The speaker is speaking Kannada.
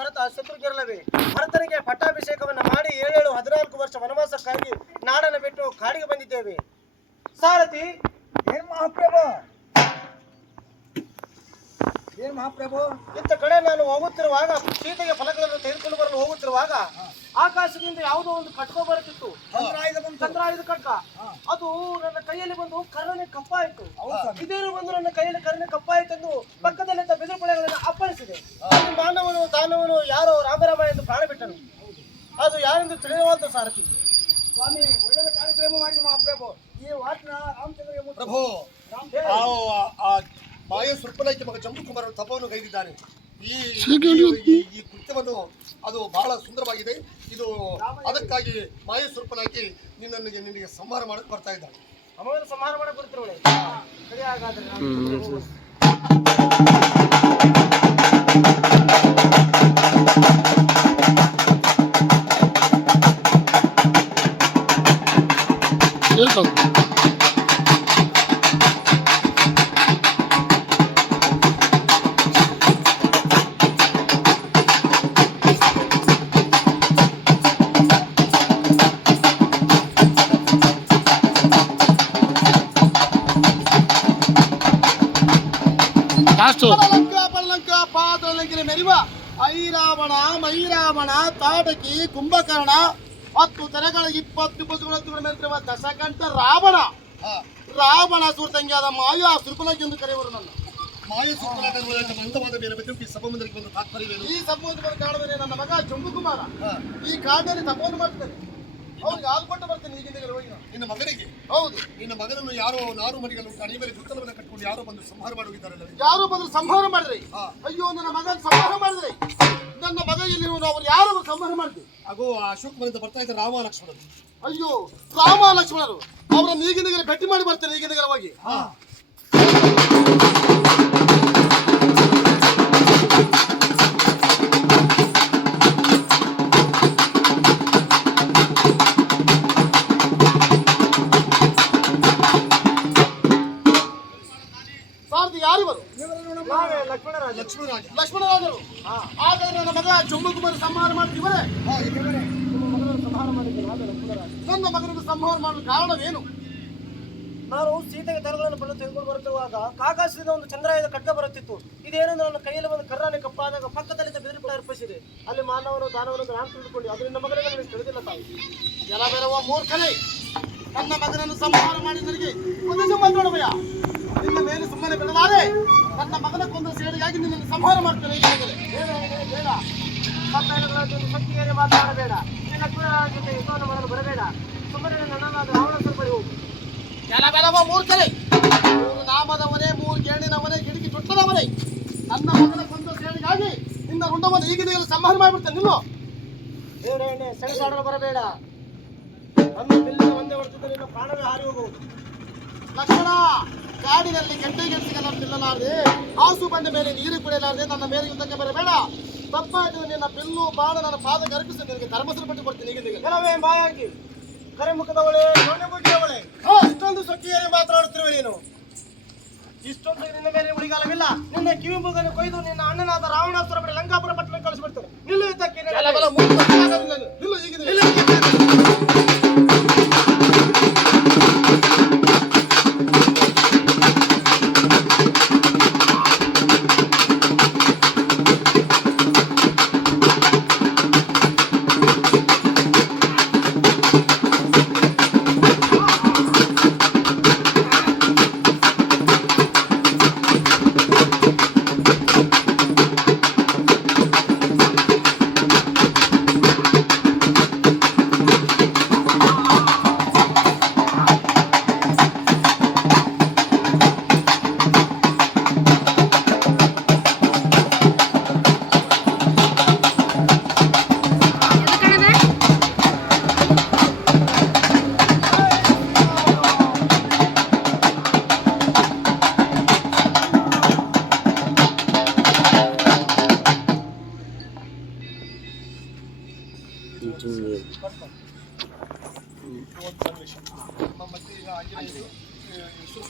ಭರತ ಶತ್ರುಗಿರಲವೇ ಭರತನಿಗೆ ಪಟ್ಟಾಭಿಷೇಕವನ್ನು ಮಾಡಿ ಏಳೇಳು ಹದಿನಾಲ್ಕು ವರ್ಷ ವನವಾಸಕ್ಕಾಗಿ ನಾಡನ್ನು ಬಿಟ್ಟು ಕಾಡಿಗೆ ಬಂದಿದ್ದೇವೆ. ಸಾರಥಿ ಏನ್ ಮಹಾಪ್ರಭು? ಏನ್ ಮಹಾಪ್ರಭು? ಇತ್ತ ಕಡೆ ನಾನು ಹೋಗುತ್ತಿರುವಾಗ ಸೀತೆಗೆ ಫಲಗಳನ್ನು ತೆಗೆದುಕೊಂಡು ಬರಲು ಹೋಗುತ್ತಿರುವಾಗ ಆಕಾಶದಿಂದ ಯಾವುದೋ ಒಂದು ಕಟ್ಕೋ ಬರುತ್ತಿತ್ತು. ಚಂದ್ರಾಯುಧ ಕಟ್ಕ ಅದು ನನ್ನ ಕೈಯಲ್ಲಿ ಬಂದು ಕರ್ಣನೆ ಕಪ್ಪಾಯಿತು. ಇದೇನು ಬಂದು ನನ್ನ ಕೈಯಲ್ಲಿ ಕರ್ಣನೆ ಕಪ್ಪಾಯಿತೆಂದು ಪ್ರಭು ಮಾಯ ಸುರ್ಪಲಕ್ಕೆ ಮಗ ಜಂಬು ಕುಮಾರನ ತಪವನ್ನು ಕೈದಿದ್ದಾನೆ. ಈ ಈ- ಕೃತ್ಯವನ್ನು ಅದು ಬಹಳ ಸುಂದರವಾಗಿದೆ. ಇದು ಅದಕ್ಕಾಗಿ ಮಾಯ ಸುರ್ಪಲಾಕಿ ನಿನ್ನನಿಗೆ ನಿನಗೆ ಸಂಹಾರ ಮಾಡಕ್ಕೆ ಬರ್ತಾ ಇದ್ದಾನೆ. ಸಂಹಾರ ಮಾಡಕ್ ಬರ್ತಿರುವಳೆ ಸರಿ ಹಾಗಾದ್ರೆ சந்தோஷம் మెరివ ఐరావణ మైరావణ తాటకి కుంభకర్ణ ಹತ್ತು ತಲೆಗಳ ಇಪ್ಪತ್ತು ಬಸ್ಸುಗಳ ಮೇಲೆ ದಶಕಂಠ ರಾವಣ. ರಾವಣ ಸೂರ್ತಂಗಿಯಾದ ಮಾಯು ಆ ಸುರ್ಪನಾಗಿ ಎಂದು ಕರೆಯುವರು ನನ್ನ. ಮಾಯು ಸುರ್ಪನಾಗಿ ಮಂದವಾದ ಮೇಲೆ ಬಿದ್ದು ಈ ಸಭಾಮಂದಿರಕ್ಕೆ ಒಂದು ತಾತ್ಪರ್ಯವೇನು? ಈ ಸಭಾಮಂದಿರ ಕಾರಣದಲ್ಲಿ ನನ್ನ ಮಗ ಜಂಬು ಕುಮಾರ ಈ ಕಾರ್ಯದಲ್ಲಿ ತಪೋನು ಮಾಡ್ತಾರೆ ಅವ್ರಿಗೆ ಹಾಲು ಕೊಟ್ಟು ಬರ್ತಾನೆ ಈಗಿನ ಹೋಗಿ. ನಿನ್ನ ಮಗನಿಗೆ? ಹೌದು. ನಿನ್ನ ಮಗನನ್ನು ಯಾರೋ ನಾರು ಮರಿಗಳು ಅಣಿ ಮೇಲೆ ಗುತ್ತಲವನ್ನು ಕಟ್ಕೊಂಡು ಯಾರೋ ಬಂದು ಸಂಹಾರ ಮಾಡುತ್ತಿದ್ದಾರಲ್ಲ ಯಾರೋ ಬಂದು ಸಂಹಾರ ಮಾಡಿದ್ರಿ? ಅಯ್ಯೋ ನನ್ನ ಮಗನ ಸಂಹಾರ ಮಾಡಿದ್ರಿ? ನನ್ನ ಮಗ ಇಲ್ಲಿ ಅವ್ರು ಯಾರು ಸಂಹಾರ ಮಾಡಿದ್ರಿ? ಹಾಗೂ ಅಶೋಕ್ ಮನೆಯಿಂದ ಬರ್ತಾ ಇದ್ದಾರೆ ರಾಮ ಲಕ್ಷ್ಮಣರು ಅಯ್ಯೋ ರಾಮ ಲಕ್ಷ್ಮಣರು ಅವರನ್ನು ಈಗಿನ ಭೇಟಿ ಮಾಡಿ ಬರ್ತೇನೆ ಈಗಿನ ಹೋಗಿ. ಲಕ್ಷ್ಮಣರಾಜ ಲಕ್ಷ್ಮಣರಾಜ ಲಕ್ಷ್ಮಣರಾಜರು. ಆದರೆ ನನ್ನ ಮಗ ಜಮ್ಮು ಕುಮಾರ್ ಸಂಹಾರ ಮಾಡಿದ ಇವರೇ ಸಂಹಾರ ಲಕ್ಷ್ಮಣರಾಜ ನನ್ನ ಮಗನಿಗೆ ಸಂಹಾರ ಮಾಡಲು ಕಾರಣವೇನು? ನಾನು ಸೀತೆಗೆ ದರಗಳನ್ನು ಬಂದು ತೆಗೆದುಕೊಂಡು ಬರುತ್ತಿರುವಾಗ ಆಕಾಶದಿಂದ ಒಂದು ಚಂದ್ರಾಯದ ಖಡ್ಗ ಬರುತ್ತಿತ್ತು. ಇದೇನೆಂದ್ರೆ ನನ್ನ ಕೈಯಲ್ಲಿ ಒಂದು ಕರ್ರಾನೆ ಕಪ್ಪಾದಾಗ ಪಕ್ಕದಲ್ಲಿದ್ದ ಕೂಡ ಅರ್ಪಿಸಿದೆ. ಅಲ್ಲಿ ಮಾನವರು ದಾನವರು ನಾನು ತಿಳಿದುಕೊಂಡು. ಅದರಿಂದ ಮಗನಿಗೆ ನನಗೆ ತಿಳಿದಿಲ್ಲ ತಾವು ಜಲ ಬೆರವ ಮೂರ್ಖನೇ. ನನ್ನ ಮಗನನ್ನು ಸಂಹಾರ ಮಾಡಿದರಿಗೆ ಒಂದು ಸಂಬಂಧ ನನ್ನ ಮಗನ ಕೊಂದು ಸೇಡಿಗಾಗಿ ನಿನ್ನನ್ನು ಸಂಹಾರ ಮಾಡ್ತೇನೆ. ಬೇಡ ಸತ್ತಾಯಗಳ ಜೊತೆ ಮಾತನಾಡಬೇಡ ನಿನ್ನ ಜೊತೆ ಯುದ್ಧವನ್ನು ಬರಬೇಡ. ಸುಮ್ಮನೆ ನನ್ನನ್ನು ರಾವಣ ಬಳಿ ಹೋಗು. ಬೆರವ ಮೂರ್ಖನೇ ಮೂರು ನಾಮದವನೇ, ಮೂರು ಗೇಣಿನವನೇ ಗಿಡಕಿ ಚುಟ್ಟದವನೇ ನನ್ನ ಮಗನ ಕೊಂದು ಸೇಡಿಗಾಗಿ ನಿನ್ನ ರುಂಡವನ್ನು ಈಗಿನ ಸಂಹಾರ ಮಾಡಿಬಿಡ್ತೇನೆ. ನಿಲ್ಲು. ದೇವರೇಣೆ ಸೆಣಸಾಡಲು ಬರಬೇಡ. ನನ್ನ ಬಿಲ್ಲಿನ ಒಂದೇ ವರ್ಷದಲ್ಲಿ ನಿನ್ನ ಪ್ರಾಣವೇ ಹಾರಿ ಹೋಗುವುದು. ಲಕ್ಷ್ಮಣ ಕಾಡಿನಲ್ಲಿ ಗಂಟೆ ಗೆಣಸಿಗೆಲ್ಲ ನಿಲ್ಲಲಾರದೆ ಹಾಸು ಬಂದ ಮೇಲೆ ನೀರು ಕುಡಿಯಲಾರದೆ ನನ್ನ ಮೇಲೆ ಯುದ್ಧಕ್ಕೆ ಬರಬೇಡ. ತಪ್ಪಾಯ್ತು ನಿನ್ನ ಬಿಲ್ಲು ಬಾಣ ನನ್ನ ಪಾದ ಅರ್ಪಿಸಿ ನಿನಗೆ ಧರ್ಮಸರ ಪಟ್ಟು ಕೊಡ್ತೀನಿ. ಈಗ ಕೆಲವೇ ಬಾಯಾಗಿ ಕರೆ ಮುಖದವಳೆ ಸೊನ್ನೆ ಬುಗ್ಗಿಯವಳೆ ಇಷ್ಟೊಂದು ಸೊಕ್ಕಿಯಲ್ಲಿ ಮಾತನಾಡುತ್ತಿರುವೆ ನೀನು. ಇಷ್ಟೊಂದು ನಿನ್ನ ಮೇಲೆ ಉಳಿಗಾಲವಿಲ್ಲ. ನಿನ್ನ ಕಿವಿ ಮುಗನ್ನು ಕೊಯ್ದು ನಿನ್ನ ಅಣ್ಣನಾದ ರಾವಣಾಸುರ ಬಳಿ ಲಂಕ ఉంటుంది